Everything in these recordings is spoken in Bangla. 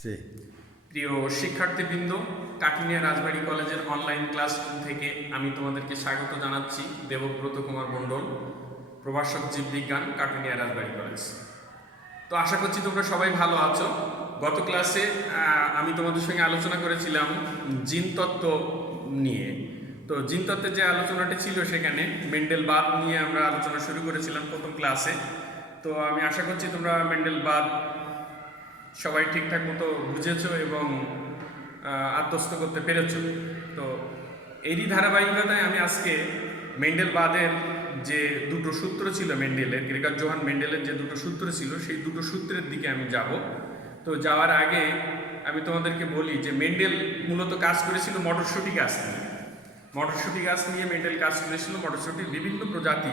থ্রি। প্রিয় শিক্ষার্থীবৃন্দ, কাটিনিয়া রাজবাড়ী কলেজের অনলাইন ক্লাসরুম থেকে আমি তোমাদেরকে স্বাগত জানাচ্ছি। দেবব্রত কুমার মণ্ডল, প্রভাষক জীববিজ্ঞান, কাটিনিয়া রাজবাড়ী কলেজ। তো আশা করছি তোমরা সবাই ভালো আছো। গত ক্লাসে আমি তোমাদের সঙ্গে আলোচনা করেছিলাম জিনতত্ত্ব নিয়ে। তো জিনতত্ত্বের যে আলোচনাটি ছিল সেখানে মেন্ডেলবাদ নিয়ে আমরা আলোচনা শুরু করেছিলাম প্রথম ক্লাসে। তো আমি আশা করছি তোমরা মেন্ডেলবাদ সবাই ঠিকঠাক মতো বুঝেছো এবং আত্মস্থ করতে পেরেছ। তো এরই ধারাবাহিকতায় আমি আজকে মেন্ডেলবাদের যে দুটো সূত্র ছিল মেন্ডেলের, গ্রেগর জোহান মেন্ডেলের যে দুটো সূত্র ছিল সেই দুটো সূত্রের দিকে আমি যাব। তো যাওয়ার আগে আমি তোমাদেরকে বলি যে মেন্ডেল মূলত কাজ করেছিল মটরশুঁটি গাছ নিয়ে। মটরশুঁটি গাছ নিয়ে মেন্ডেল কাজ করেছিল। মটরশুঁটির বিভিন্ন প্রজাতি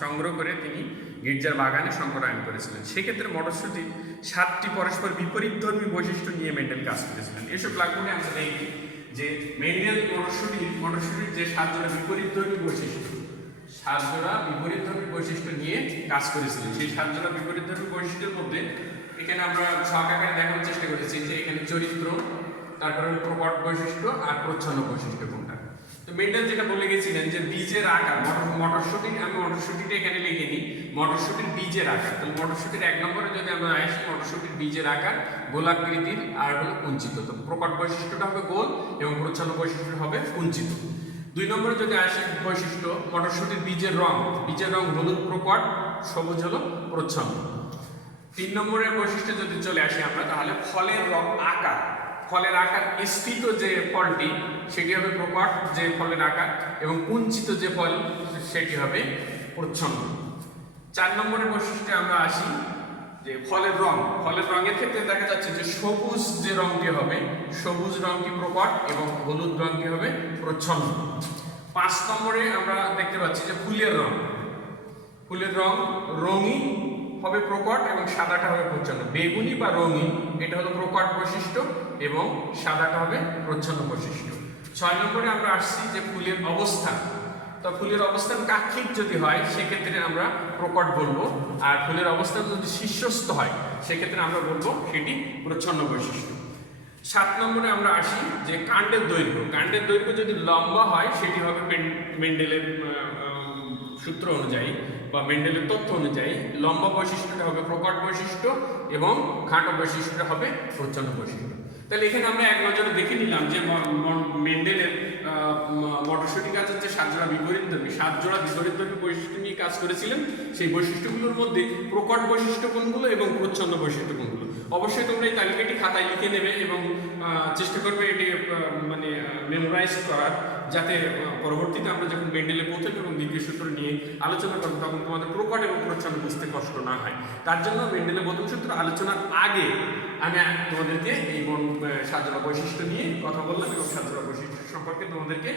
সংগ্রহ করে তিনি গির্জার বাগানে সংকরায়ন করেছিলেন। সেক্ষেত্রে মটরশুঁটির 7টি পরস্পর বিপরীতধর্মী বৈশিষ্ট্য নিয়ে মেন্ডেল কাজ করেছিলেন। এসব লাগবে আমরা দেখি যে মেন্ডেল মটরশুঁটির যে 7 জোড়া বিপরীতধর্মী বৈশিষ্ট্য, 7 জোড়া বিপরীতধর্মী বৈশিষ্ট্য নিয়ে কাজ করেছিলেন। সেই 7 জোড়া বিপরীতধর্মী বৈশিষ্ট্যের মধ্যে এখানে আমরা ছক আকারে দেখানোর চেষ্টা করেছি যে এখানে চরিত্র, তারপরে প্রকট বৈশিষ্ট্য আর প্রচ্ছন্ন বৈশিষ্ট্য কোনটা। তো মেন্ডেল যেটা বলে গেছিলেন যে বীজের আকার, মটরশুঁটিটা এখানে লিখে নিই, মটরশুঁটির বীজের আকার। তাহলে মটরশুঁটির 1 নম্বরে যদি আমরা আসি, মটরশুঁটির বীজের আকার গোলাকৃতির আর হলো কুঞ্চিত। তো প্রকট বৈশিষ্ট্যটা হবে গোল এবং প্রচ্ছন্ন বৈশিষ্ট্য হবে কুঞ্চিত। 2 নম্বরে যদি আসে বৈশিষ্ট্য, মটরশুঁটির বীজের রং হলুদ প্রকট, সবুজ হলো প্রচ্ছন্ন। 3 নম্বরের বৈশিষ্ট্য যদি চলে আসি আমরা, তাহলে ফলের আকার, স্থিত যে ফলটি সেটি হবে প্রকট যে ফলের আকার, এবং কুঞ্চিত যে ফল সেটি হবে প্রচ্ছন্ন। 4 নম্বরের বৈশিষ্ট্যে আমরা আসি যে ফলের রঙের ক্ষেত্রে দেখা যাচ্ছে যে সবুজ যে রঙটি হবে, সবুজ রঙটি প্রকট এবং হলুদ রঙটি হবে প্রচ্ছন্ন। 5 নম্বরে আমরা দেখতে পাচ্ছি যে ফুলের রং রঙিন হবে প্রকট এবং সাদাটা হবে প্রচ্ছন্ন। বেগুনি বা রঙিন এটা হলো প্রকট বৈশিষ্ট্য এবং সাদাটা হবে প্রচ্ছন্ন বৈশিষ্ট্য। 6 নম্বরে আমরা আসছি যে ফুলের অবস্থান। তো ফুলের অবস্থান কাক্ষিক যদি হয় সেক্ষেত্রে আমরা প্রকট বলবো, আর ফুলের অবস্থান যদি শীর্ষস্থ হয় সেক্ষেত্রে আমরা বলবো সেটি প্রচ্ছন্ন বৈশিষ্ট্য। 7 নম্বরে আমরা আসি যে কাণ্ডের দৈর্ঘ্য যদি লম্বা হয় সেটি হবে মেন্ডেলের সূত্র অনুযায়ী বা মেন্ডেলের তথ্য অনুযায়ী লম্বা বৈশিষ্ট্যটা হবে প্রকট বৈশিষ্ট্য এবং খাটো বৈশিষ্ট্যটা হবে প্রচ্ছন্ন বৈশিষ্ট্য। তাহলে এখানে আমরা এক নজরে দেখে নিলাম যে মেন্ডেলের মটরশুঁটি গাছের যে 7 জোড়া বিপরীতধর্মী বৈশিষ্ট্য নিয়ে কাজ করেছিলেন, সেই বৈশিষ্ট্যগুলোর মধ্যে প্রকট বৈশিষ্ট্য কোনগুলো এবং প্রচ্ছন্ন বৈশিষ্ট্য কোনগুলো। অবশ্যই তোমরা এই তালিকাটি খাতায় লিখে নেবে এবং চেষ্টা করবে এটি মেমোরাইজ করার, যাতে পরবর্তীতে আমরা যখন মেন্ডেলের প্রথম এবং দ্বিতীয় সূত্র নিয়ে আলোচনা করবো তখন তোমাদের প্রকট এবং প্রচ্ছন্ন বুঝতে কষ্ট না হয়। তার জন্য মেন্ডেলের প্রথম সূত্র আলোচনার আগে আমি তোমাদেরকে এই 7 জোড়া বৈশিষ্ট্য নিয়ে কথা বললাম এবং 7 জোড়া বৈশিষ্ট্য সম্পর্কে তোমাদেরকে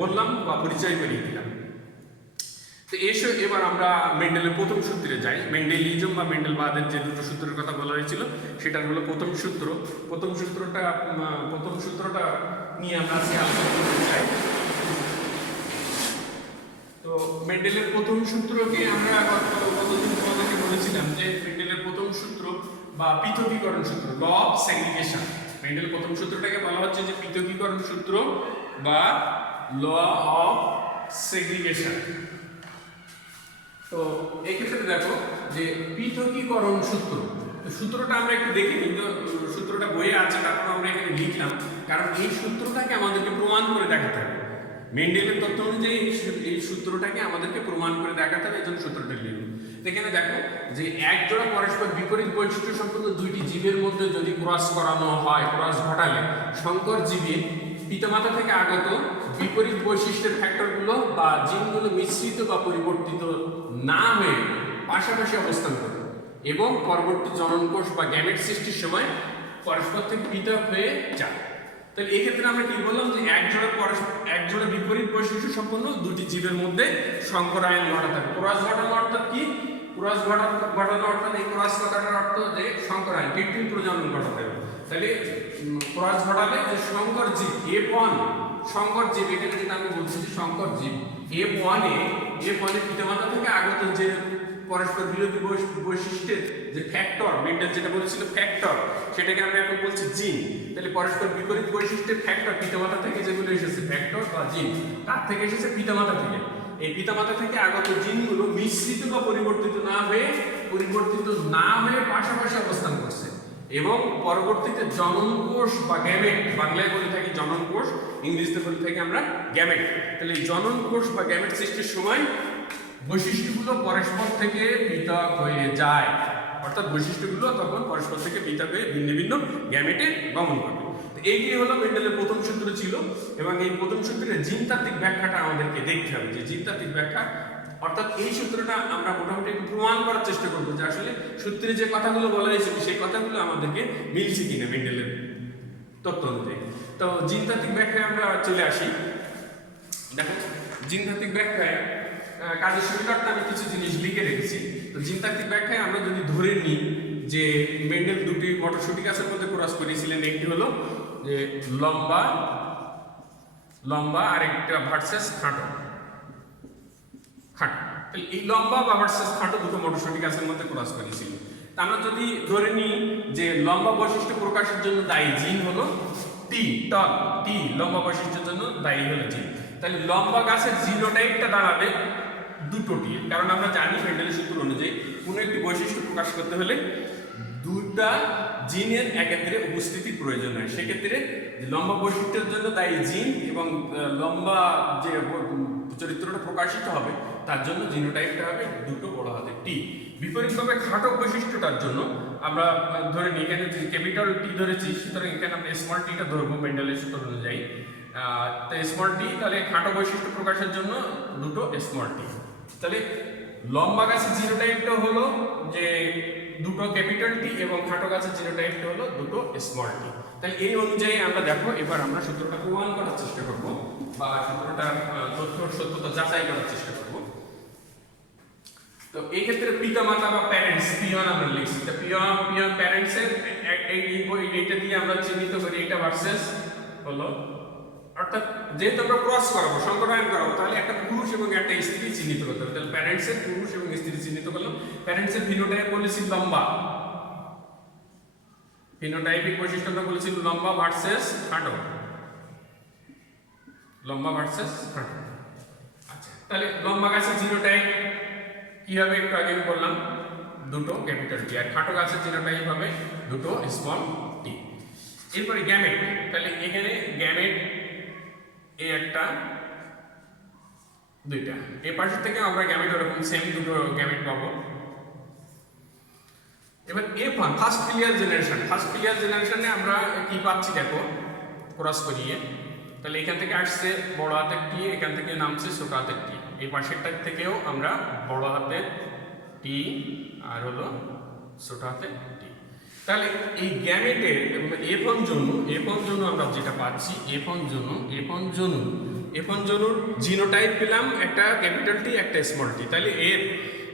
বললাম বা পরিচয় করিয়ে দিলাম। তো এবার আমরা মেন্ডেলের প্রথম সূত্রে যাই। মেন্ডেলিজম বা মেন্ডেলবাদের যে দুটো সূত্রের কথা বলা হয়েছিল সেটা হলো প্রথম সূত্রটা নিয়ে আমরা আজকে আলোচনা করতে চাই। তো মেন্ডেলের প্রথম সূত্রকে আমরা কতদিন তোমাদেরকে বলেছিলাম যে মেন্ডেলের প্রথম সূত্র বা পৃথকীকরণ সূত্র, ল অফ সেগ্রিগেশন। মেন্ডেলের প্রথম সূত্রটাকে বলা হচ্ছে যে পৃথকীকরণ সূত্র বা ল অফ সেগ্রিগেশন। তো এই ক্ষেত্রে দেখো যে পৃথকীকরণ সূত্রটা আমরা একটু দেখি, কিন্তু সূত্রটা বইয়ে আছে, তারপর আমরা এখানে লিখলাম, কারণ এই সূত্রটাকে আমাদেরকে প্রমাণ করে দেখাতে হবে। মেন্ডেলের তথ্য অনুযায়ী এই সূত্রটাকে আমাদেরকে প্রমাণ করে দেখাতে হবে, এই জন্য সূত্রটা লিখুন। এখানে দেখো যে এক জোড়া পরস্পর বিপরীত বৈশিষ্ট্য সম্পন্ন দুইটি জীবের মধ্যে যদি ক্রস করানো হয়, ক্রস ঘটালে সংকর জীবের পিতামাতা থেকে আগত বিপরীত বৈশিষ্ট্যের ফ্যাক্টরগুলো বা জিনগুলো মিশ্রিত বা পরিবর্তিত না হয়ে পাশাপাশি অবস্থান করে এবং পরবর্তী জননকোষ বা গ্যামেট সৃষ্টির সময় পরস্পর থেকে পৃথক হয়ে যায়। তাহলে এই ক্ষেত্রে আমরা কি বললাম যে এক জোড়া বিপরীত বৈশিষ্ট্য সম্পন্ন দুটি জীবের মধ্যে সংকরায়ন ঘটাতে হবে। ক্রস ঘটানো অর্থাৎ কি? ক্রস ঘটানো অর্থাৎ এই ক্রস ঘটানোর অর্থ যে সংকরায়ন, কৃত্রিম প্রজনন ঘটাতে হবে। তাহলে ক্রস ঘটালে যে সংকর জীব সংকর জীব, এখানে যেটা আমি বলছি যে সংকর জীব F1 এ পিতামাতা থেকে আগত যে পরস্পর বিরোধী বৈশিষ্ট্যের যে ফ্যাক্টর, মেন্ডেল যেটা বলেছিল ফ্যাক্টর, সেটাকে আমরা এখন বলছি জিন। তাহলে পরস্পর বিপরীত বৈশিষ্ট্যের ফ্যাক্টর পিতামাতা থেকে যেগুলো এসেছে, ফ্যাক্টর বা জিন, তার থেকে এসেছে পিতামাতা থেকে। এই পিতামাতা থেকে আগত জিনগুলো মিশ্রিত বা পরিবর্তিত না হয়ে পাশাপাশি অবস্থান করছে এবং পরবর্তীতে জনন কোষ বা গ্যামেট, বাংলায় বলে থাকি জনন কোষ, ইংরেজিতে বলে থাকি আমরা গ্যামেট। তাহলে এই জনন কোষ বা গ্যামেট সৃষ্টির সময় বৈশিষ্ট্যগুলো পরস্পর থেকে পৃথক হয়ে যায়, অর্থাৎ বৈশিষ্ট্যগুলো তখন পরস্পর থেকে পৃথক হয়ে ভিন্ন ভিন্ন গ্যামেটে গমন করবে। এইটি হলো মেন্ডেলের প্রথম সূত্র ছিল এবং এই প্রথম সূত্রের জিনতাত্ত্বিক ব্যাখ্যাটা আমাদেরকে দেখতে হবে, যে জিনতাত্ত্বিক ব্যাখ্যা অর্থাৎ এই সূত্রটা আমরা মোটামুটি একটু প্রমাণ করার চেষ্টা করবো যে আসলে সূত্রে যে কথাগুলো বলা হয়েছিল সেই কথাগুলো আমাদেরকে মিলছে কিনা মেন্ডেলের তত্ত্ব অনুযায়ী। তো জিনতাত্ত্বিক ব্যাখ্যায় আমরা চলে আসি। দেখো, জিনতাত্ত্বিক ব্যাখ্যায় কাজের সুবিধার্থে আমি কিছু জিনিস লিখে রেখেছি। তো জিনতাত্ত্বিক ব্যাখ্যায় আমরা যদি ধরে নিই যে মেন্ডেল দুটি মটরশুঁটি গাছের মধ্যে ক্রস করিয়েছিলেন, একটি হলো যে লম্বা লম্বা আর একটা ভার্সেস খাটো খাটো। তাহলে এই লম্বা বা ভার্সেস খাটো দুটো মটরশুঁটি গাছের মধ্যে ক্রস করিয়েছিল। তা আমরা যদি ধরে নিই যে লম্বা বৈশিষ্ট্য প্রকাশের জন্য দায়ী জিন হলো টি, টি লম্বা বৈশিষ্ট্যের জন্য দায়ী হলো জিন। তাহলে লম্বা গাছের জিনোটাইপটা দাঁড়াবে দুটো টি, কারণ আমরা জানি মেন্ডেলের সূত্র অনুযায়ী কোনো একটি বৈশিষ্ট্য প্রকাশ করতে হলে দুটা জিনের একত্রে উপস্থিতি প্রয়োজন হয়। সেক্ষেত্রে লম্বা বৈশিষ্ট্যের জন্য দায়ী জিন এবং লম্বা যে চরিত্রটা প্রকাশিত হবে তার জন্য জিনোটাইপটা হবে দুটো বড় হাতের টি। বিপরীতভাবে খাটো বৈশিষ্ট্যটার জন্য আমরা ধরে নিই এখানে যে ক্যাপিটাল টি ধরেছি, সুতরাং এখানে আমরা স্মল টিটা ধরবো মেন্ডেলের সূত্র অনুযায়ী। তো স্মল টি, তাহলে খাটো বৈশিষ্ট্য প্রকাশের জন্য দুটো স্মল টি। তাহলে লম্বা গাছের জিনোটাইপটা হলো যে দুটো ক্যাপিটাল টি এবং খাটো গাছের জিনোটাইপটা হলো দুটো স্মল টি। তাহলে এই অনুযায়ী আমরা দেখো এবার আমরা সূত্রটা প্রমাণ করার চেষ্টা করব বা সূত্রটার তথ্যর সত্যতা যাচাই করার চেষ্টা করব। তো এই ক্ষেত্রে পিতামাতা বা প্যারেন্টস পিয়ন আমরা লিখছি। তো পিয়ন প্যারেন্টস এর এইটা দিয়ে আমরা চিহ্নিত করি এটা ভার্সেস হলো, অর্থাৎ যেহেতু আমরা ক্রস করাবো, সংকরায়ন করাবো, তাহলে একটা পুরুষ এবং একটা স্ত্রী চিহ্নিত করতে হবে। তাহলে প্যারেন্টস এর পুরুষ এবং স্ত্রী চিহ্নিত করলাম। প্যারেন্টস এর ফিনোটাইপ বলেছি লম্বা, ফিনোটাইপিক বৈশিষ্ট্যটা বলেছি লম্বা ভার্সেস খাটো, লম্বা ভার্সেস খাটো। আচ্ছা, তাহলে লম্বা গাছের জিনোটাইপ কি হবে একটু আগে আমি বললাম দুটো ক্যাপিটাল টি, আর খাটো গাছের জিনোটাইপ হবে দুটো স্মল টি। এরপরে গ্যামেট, তাহলে এখানে গ্যামেট এই একটা দুইটা, এই পাশের থেকে আমরা গ্যামেট ওরকম সেম দুটো গ্যামেট পাবো। এবার F1 first filial generation, first filial জেনারেশনে আমরা কি পাচ্ছি দেখো ক্রস করিয়ে। তাহলে এখান থেকে আসছে বড় হাতের টি, এখান থেকে নামছে ছোট হাতের টি, এই পাশেরটার থেকেও আমরা বড় হাতের টি আর হলো ছোট হাতের টি। তাহলে এই গ্যামেটের F1 জনু আমরা যেটা পাচ্ছি F1 জনুর জিনোটাইপ পেলাম একটা ক্যাপিটাল টি একটা স্মল টি। তাহলে এর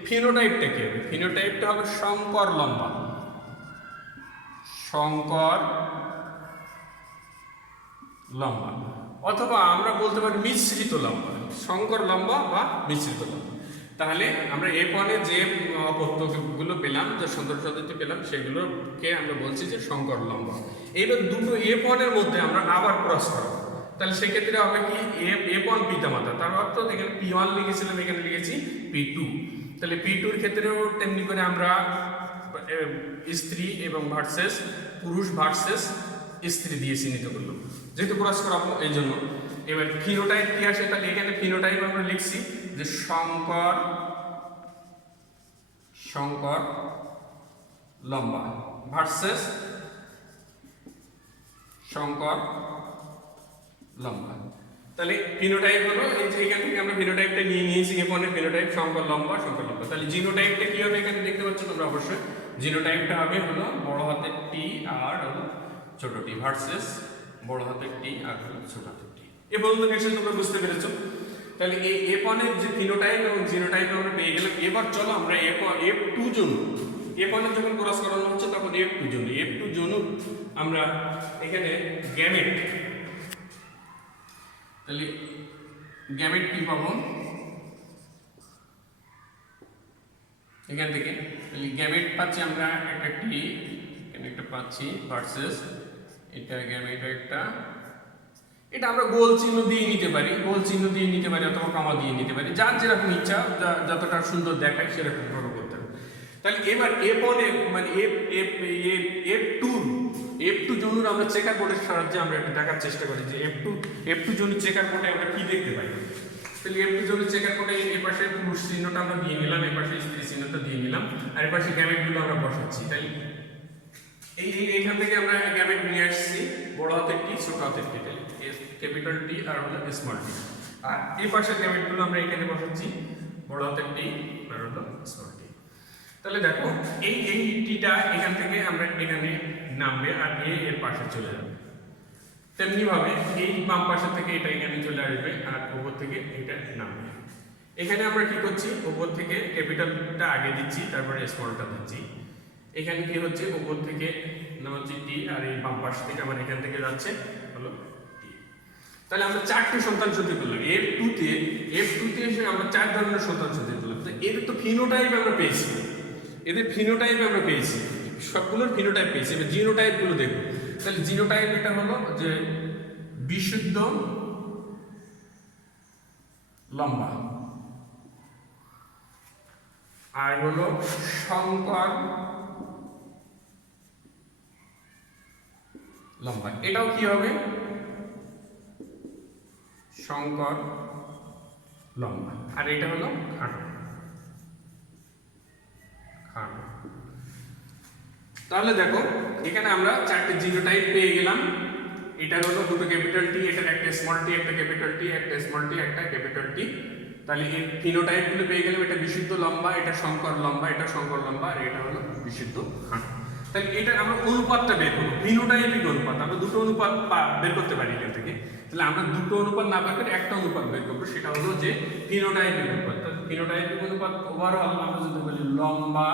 ফিনোটাইপটা কি হবে? ফিনোটাইপটা হবে সংকর লম্বা, সংকর লম্বা, অথবা আমরা বলতে পারি মিশ্রিত লম্বা, সংকর লম্বা বা মিশ্রিত লম্বা। তাহলে আমরা F1 এ যে অপত্যগুলো পেলাম, যে সৌন্দর্য পদ্ধতি পেলাম, সেগুলোকে আমরা বলছি যে সংকর লম্বা। এইবার দুটো F1 এর মধ্যে আমরা আবার ক্রস করাবো, তাহলে সেক্ষেত্রে হবে কি F1 পিতামাতা, তার অর্থ এখানে P1 লিখেছিলাম, এখানে লিখেছি P2। তাহলে P2 এর ক্ষেত্রেও তেমনি করে আমরা স্ত্রী এবং ভার্সেস পুরুষ ভার্সেস স্ত্রী দিয়ে চিহ্নিত করলাম, যেহেতু ক্রস করাবো এই জন্য। এবার ফিনোটাইপ কি আসে? তাহলে এখানে ফিনোটাইপ আমরা লিখছি যে সংকর লম্বা ভার্সেস সংকর লম্বা। তাহলে ফিনোটাইপ হলো এই যে এখান থেকে আমরা ফিনোটাইপটা নিয়ে নিয়েছি, F1 এর ফিনোটাইপ সংকর লম্বা। তাহলে জিনোটাইপটা কি হবে এখানে দেখতে পাচ্ছ তোমরা অবশ্যই। জিনোটাইপটা হবে হলো বড় হাতের টি আর হলো ছোট টি ভার্সেস বড় হাতের টি আর হলো ছোট হাতের টি। এ পর্যন্ত নিশ্চয়ই তোমরা বুঝতে পেরেছো। তাহলে এই F1 এর যে ফিনোটাইপ এবং জিনোটাইপ আমরা পেয়ে গেলাম। এবার চলো আমরা F2 জনু, F1 এর যখন ক্রস করানো হচ্ছে তখন F2 জনু আমরা এখানে গ্যামেট, তাহলে গ্যামেট কি পাবো? এখান থেকে গ্যামেট পাচ্ছি আমরা একটা এখানে একটা পাচ্ছি ভার্সেস এটা গ্যামেট একটা, এটা আমরা গোল চিহ্ন দিয়ে নিতে পারি, অথবা কমা দিয়ে নিতে পারি, যার যেরকম ইচ্ছা, যতটা সুন্দর দেখায় সেরকম ভাবে করতে হবে। তাহলে এবার মানে F2 জনুর আমরা চেকার বোর্ডের সাহায্যে আমরা একটু দেখার চেষ্টা করি যে F2 জনুর চেকার বোর্ডে আমরা কি দেখতে পাই। তাহলে F2 জনুর চেকার বোর্ডে এই পাশে পুরুষ চিহ্নটা আমরা দিয়ে নিলাম, এই পাশে স্ত্রী চিহ্নটা দিয়ে নিলাম, আর এই পাশে গ্যামেটগুলো আমরা বসাচ্ছি। তাই এইখান থেকে আমরা গ্যামেট নিয়ে আসছি, বড় হাতের টি, ছোট হাতের টি, ক্যাপিটাল টি আর হলো স্মল টি। আর এই পাশের গ্যামেটগুলো আমরা এখানে বসাচ্ছি, বড় হাতের টি আর হলো স্মল টি। তাহলে দেখো এই টিটা এখান থেকে আমরা এখানে নামবে আর এর পাশে চলে যাবে। তেমনি ভাবে এই বাম পাশে থেকে এটা এখানে চলে আসবে আর উপর থেকে এটা নামবে। এখানে আমরা কি করছি, উপর থেকে ক্যাপিটালটা আগে দিচ্ছি, তারপরে স্মলটা দিচ্ছি। এখানে কি হচ্ছে, উপর থেকে নামাচ্ছি টি, আর এই বাম পাশ থেকে আমার এখান থেকে যাচ্ছে হলো টি। তাহলে আমরা চারটি সন্তান সন্ধি করলাম। F2 তে এসে আমরা 4 ধরনের সন্তান সন্ধি করলাম। তো এদের তো ফিনোটাইপ আমরা পেয়েছি, সবগুলোর ফিনোটাইপ পেয়েছি। এবার জিনোটাইপ গুলো দেখবো। তাহলে জিনোটাইপ এটা হলো যে বিশুদ্ধ লম্বা, আর হলো সংকর লম্বা। এটাও কি হবে, সংকর লম্বা। আর এটা হলো খাটো। তাহলে দেখো এখানে আমরা 4টে জিনোটাইপ পেয়ে গেলাম। এটা হলো দুটো ক্যাপিটাল টি, এটার একটা স্মল টি, একটা ক্যাপিটাল টি, একটা স্মল টি, একটা ক্যাপিটাল টি। তাহলে এই ফিনোটাইপ গুলো পেয়ে গেলাম। এটা বিশুদ্ধ লম্বা, এটা সংকর লম্বা, এটা সংকর লম্বা, আর এটা হলো বিশুদ্ধ খাটো। তাহলে এটা আমরা অনুপাতটা বের করবো, ফিনোটাইপিক অনুপাত। আমরা দুটো অনুপাত বের করতে পারি এখান থেকে। তাহলে আমরা দুটো অনুপাত না বের করে একটা অনুপাত বের করবো, সেটা হলো যে ফিনোটাইপিক অনুপাত। তাহলে ফিনোটাইপিক অনুপাত ওভারঅল আমরা যদি বলি লম্বা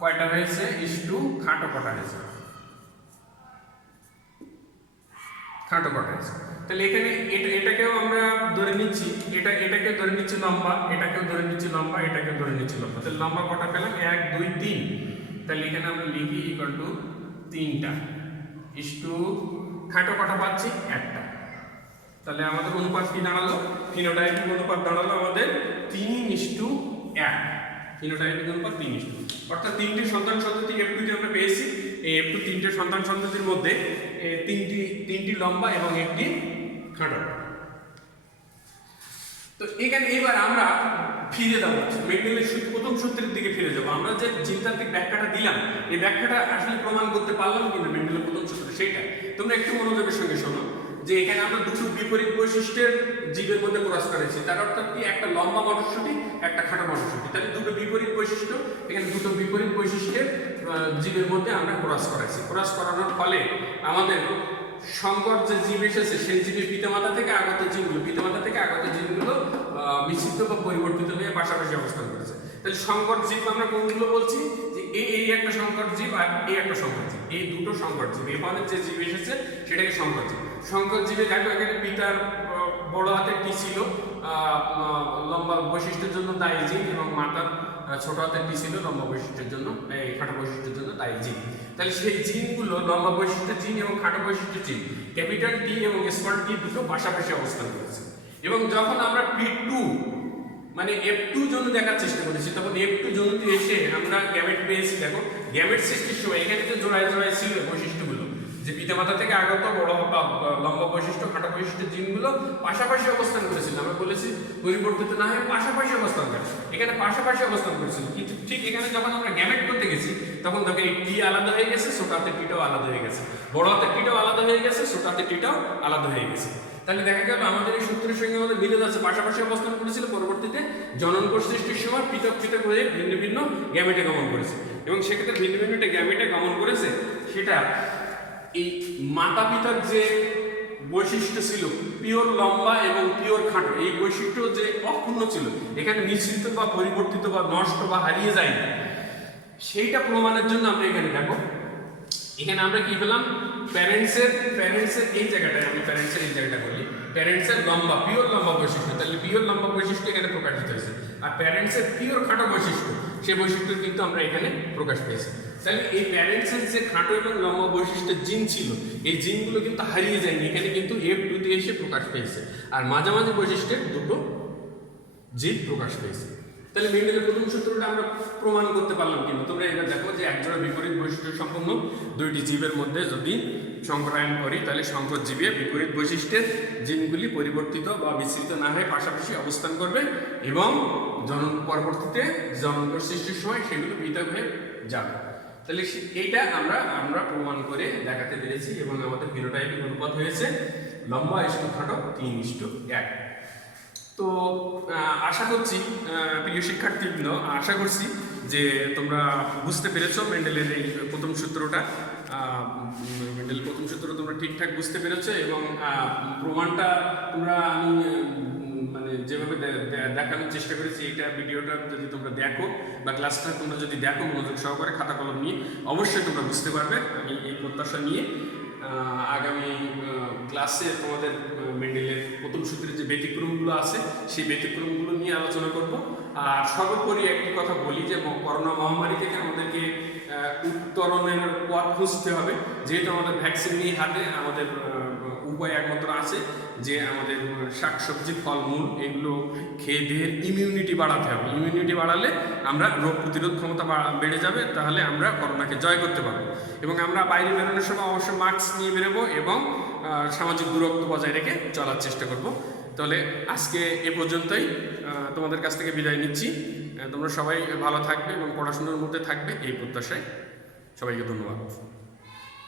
কয়টা হয়েছে ইসটু খাটো কটা হয়েছে, তাহলে এখানে এটাকেও আমরা ধরে নিচ্ছি, এটাকে ধরে নিচ্ছি লম্বা, এটাকেও ধরে নিচ্ছি লম্বা, এটাকেও ধরে নিচ্ছি লম্বা। তাহলে লম্বা কটা পেলাম, 1 2 3। তাহলে এখানে আমরা লিখি ইকুয়াল টু 3টা ইসটু খাটো কটা পাচ্ছি, 1টা। তাহলে আমাদের অনুপাত কি দাঁড়ালো, ফিনোটাইপিক অনুপাত দাঁড়ালো আমাদের 3:1। ফিনোটাইপিক অনুপাত 3:1, অর্থাৎ 3টি সন্তান সন্ততি F2 তে আমরা পেয়েছি। এই F2 3টে সন্তান সন্ততির মধ্যে তিনটি লম্বা এবং একটি খাটো। তো এখানে এবার আমরা ফিরে যাবো মেন্ডেলের প্রথম সূত্রের দিকে ফিরে যাবো। আমরা যে জিনতাত্ত্বিক ব্যাখ্যাটা দিলাম, এই ব্যাখ্যাটা আসলে প্রমাণ করতে পারলাম কিনা মেন্ডেলের প্রথম সূত্র, সেটা তোমরা একটু মনোযোগের সঙ্গে শোনো। যে এখানে আমরা দুটো বিপরীত বৈশিষ্ট্যের জীবের মধ্যে ক্রস করেছি, তার অর্থাৎ কি, একটা লম্বা মটরশুঁটি, একটা খাটো মটরশুঁটি। তাহলে দুটো বিপরীত বৈশিষ্ট্য, এখানে দুটো বিপরীত বৈশিষ্ট্যের জীবের মধ্যে আমরা ক্রস করাইছি। ক্রস করানোর ফলে আমাদের সংকর যে জীব এসেছে, সেই জীবের পিতামাতা থেকে আগত জিনগুলো মিশ্রিত বা পরিবর্তিত হয়ে পাশাপাশি অবস্থান করেছে। তাহলে সংকর জীব আমরা কোনগুলো বলছি, যে এই একটা সংকর জীব আর এই একটা সংকর জীব, এই দুটো সংকর জীব। এখানে যে জীব এসেছে সেটাকে সংকর জীব। সংকর জীবে দেখো এখানে পিতার বড় হাতের টি ছিল লম্বা বৈশিষ্ট্যের জন্য দায়ী জিন, এবং মাতার ছোট হাতের টি ছিল লম্বা বৈশিষ্ট্যের জন্য, এই খাটো বৈশিষ্ট্যের জন্য দায়ী জিন। তাহলে সেই জিনগুলো লম্বা বৈশিষ্ট্যের জিন এবং খাটো বৈশিষ্ট্যের জিন, ক্যাপিটাল টি এবং স্মল টি দুটো পাশাপাশি অবস্থান করেছে। এবং যখন আমরা P2 মানে F2 জন্য দেখার চেষ্টা করেছি, তখন F2 জন্যতে এসে আমরা গ্যামেট পেয়েছি। দেখো গ্যামেট সৃষ্টির সময় এখানে যে জোড়ায় জোড়ায় ছিল বৈশিষ্ট্যগুলো, যে পিতামাতা থেকে আগত বড় লম্বা বৈশিষ্ট্য, খাটো বৈশিষ্ট্য জিনগুলো পাশাপাশি অবস্থান করেছিল। আমরা বলেছি পরিবর্তিত না হয়ে পাশাপাশি অবস্থান করে, এখানে পাশাপাশি অবস্থান করেছিল। কিন্তু ঠিক এখানে যখন আমরা গ্যামেট করতে গেছি, তখন দেখো এই টি আলাদা হয়ে গেছে, ছোট হাতের টিটাও আলাদা হয়ে গেছে, বড় হাতের টিটাও আলাদা হয়ে গেছে, ছোট হাতের টিটাও আলাদা হয়ে গেছে। তাহলে দেখা গেল আমাদের এই সূত্রের সঙ্গে আমাদের মিলে যাচ্ছে, পাশাপাশি অবস্থান করেছিল। পরবর্তীতে জনন কোষ সৃষ্টির সময় পৃথক পৃথক হয়ে ভিন্ন ভিন্ন গ্যামেটে গমন করেছে, এবং সেক্ষেত্রে ভিন্ন ভিন্ন গ্যামেটে গমন করেছে, সেটা এই মাতা পিতার যে বৈশিষ্ট্য ছিল পিওর লম্বা এবং পিওর খাটো, এই বৈশিষ্ট্য যে অক্ষুণ্ণ ছিল, এখানে মিশ্রিত বা পরিবর্তিত বা নষ্ট বা হারিয়ে যায়নি, সেইটা প্রমাণের জন্য আমরা এখানে দেখো, এখানে আমরা কি পেলাম, প্যারেন্টসের এই জায়গাটায়, আমি প্যারেন্টসের এই জায়গাটা বলি, প্যারেন্টসের লম্বা পিওর লম্বা বৈশিষ্ট্য, তাহলে পিওর লম্বা বৈশিষ্ট্য এখানে প্রকাশিত হয়েছে। আর প্যারেন্টসের পিওর খাটো বৈশিষ্ট্য, সেই বৈশিষ্ট্য কিন্তু আমরা এখানে প্রকাশ পেয়েছি। তাহলে এই প্যারেন্টসের যে খাটো এবং লম্বা বৈশিষ্ট্যের জিন ছিল, এই জিনগুলো কিন্তু হারিয়ে যায়নি, এখানে কিন্তু F2 তে এসে প্রকাশ পেয়েছে, আর মাঝামাঝি বৈশিষ্ট্যের দুটো জিন প্রকাশ পেয়েছে। তাহলে মেন্ডেলের প্রথম সূত্রটা আমরা প্রমাণ করতে পারলাম, কিন্তু তোমরা এবার দেখো যে একজোড়া বিপরীত বৈশিষ্ট্য সম্পন্ন দুইটি জীবের মধ্যে যদি সংকরায়ন করি, তাহলে সংকর জীবে বিপরীত বৈশিষ্ট্যের জিনগুলি পরিবর্তিত বা বিস্তৃত না হয়ে পাশাপাশি অবস্থান করবে এবং পরবর্তীতে জনন সৃষ্টির সময় সেগুলো পৃথক হয়ে যাবে। তাহলে এইটা আমরা প্রমাণ করে দেখাতে পেরেছি এবং আমাদের ফিনোটাইপিক অনুপাত হয়েছে লম্বা ইস্টু খাটো 3:1। তো আশা করছি প্রিয় শিক্ষার্থীবৃন্দ, আশা করছি যে তোমরা বুঝতে পেরেছো মেন্ডেলের এই প্রথম সূত্রটা, মেন্ডেলের প্রথম সূত্র তোমরা ঠিকঠাক বুঝতে পেরেছো এবং প্রমাণটা তোমরা আমি মানে যেভাবে দেখানোর চেষ্টা করেছি, এইটা ভিডিওটা যদি তোমরা দেখো বা ক্লাসটা তোমরা যদি দেখো মনোযোগ সহকারে খাতা কলম নিয়ে, অবশ্যই তোমরা বুঝতে পারবে। আমি এই প্রত্যাশা নিয়ে আগামী ক্লাসে তোমাদের মেন্ডেলের প্রথম সূত্রের যে ব্যতিক্রমগুলো আছে সেই ব্যতিক্রমগুলো নিয়ে আলোচনা করব। আর সর্বোপরি একটি কথা বলি যে করোনা মহামারী থেকে আমাদেরকে উত্তরণের পথ খুঁজতে হবে, যেহেতু আমাদের ভ্যাকসিন নিয়ে হাতে, আমাদের উপায় একমাত্র আছে যে আমাদের শাকসবজি ফলমূল এগুলো খেয়ে দেহের ইমিউনিটি বাড়াতে হবে। ইমিউনিটি বাড়ালে আমরা রোগ প্রতিরোধ ক্ষমতা বেড়ে যাবে, তাহলে আমরা করোনাকে জয় করতে পারবো। এবং আমরা বাইরে বেরোনোর সময় অবশ্যই মাস্ক নিয়ে বেরোবো এবং সামাজিক দূরত্ব বজায় রেখে চলার চেষ্টা করব। তাহলে আজকে এ পর্যন্তই, তোমাদের কাছ থেকে বিদায় নিচ্ছি। তোমরা সবাই ভালো থাকবে এবং পড়াশোনার মধ্যে থাকবে এই প্রত্যাশায়। সবাইকে ধন্যবাদ।